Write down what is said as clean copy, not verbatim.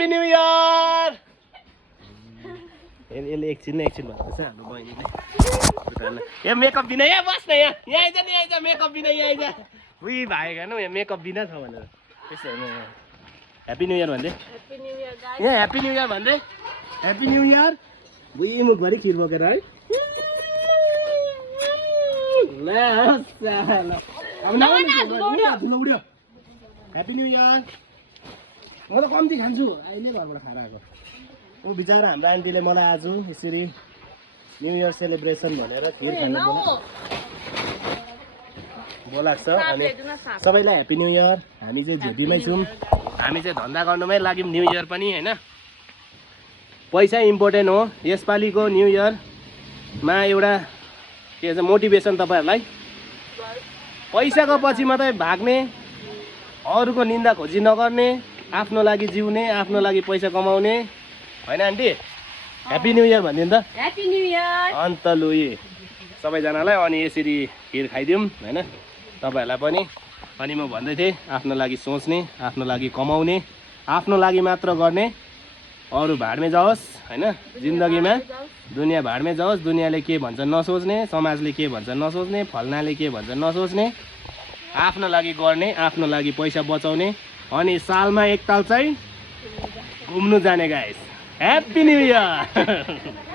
happy new year यसले एकछिन भन्दैछ हाम्रो बहिनीले ए मेकअप बिना यहाँ बस्न यहाँ आइज नि आइज मेकअप बिना यहाँ आइज उही भाइ हेर्नु यहाँ मेकअप बिना छ भनेर त्यस्तो हेर्नु ह्याप्पी न्यू इयर भन्दै यहाँ ह्याप्पी न्यू इयर भन्दै ह्याप्पी न्यू इयर उही मुखभरि खिर बोकेर है ह्याप्पी न्यू इयर म त कम्ती खान्छु अहिले घरबाट खाएर आएको ऊ बिचरा हाम्रो आन्टीले मलाई आज यसरी न्यू इयर सेलिब्रेसन भनेर खिर खानु बोलाएको छ अनि सबैलाई ह्याप्पी न्यू इयर हामी चाहिँ झुटीमै छौँ हामी चाहिँ धन्दा गर्नुमै लाग्यौँ न्यू इयर पनि होइन पैसा इम्पोर्टेन्ट हो यसपालिको न्यू इयरमा एउटा के भन्छ मोटिभेसन तपाईँहरूलाई पैसाको पछि मात्रै भाग्ने अरूको निन्दा खोजी नगर्ने आफ्नो लागि जिउने आफ्नो लागि पैसा कमाउने होइन आन्टी ह्याप्पी न्यू इयर भनिदिनु त ह्याप्पी न्यू इयर अन्त लुई सबैजनालाई अनि यसरी खिर खाइदिउँ होइन तपाईँहरूलाई पनि अनि म भन्दै थिएँ आफ्नो लागि सोच्ने आफ्नो लागि कमाउने आफ्नो लागि मात्र गर्ने अरू भाडमै जाओस् होइन जिन्दगीमा दुनियाँ भाडमै जाओस् दुनियाँले के भन्छ नसोच्ने समाजले के भन्छ नसोच्ने फल्नाले के भन्छ नसोच्ने आफ्नो लागि गर्ने आफ्नो लागि पैसा बचाउने अनि सालमा एकताल चाहिँ घुम्नु जाने गाइस ह्याप्पी न्यू इयर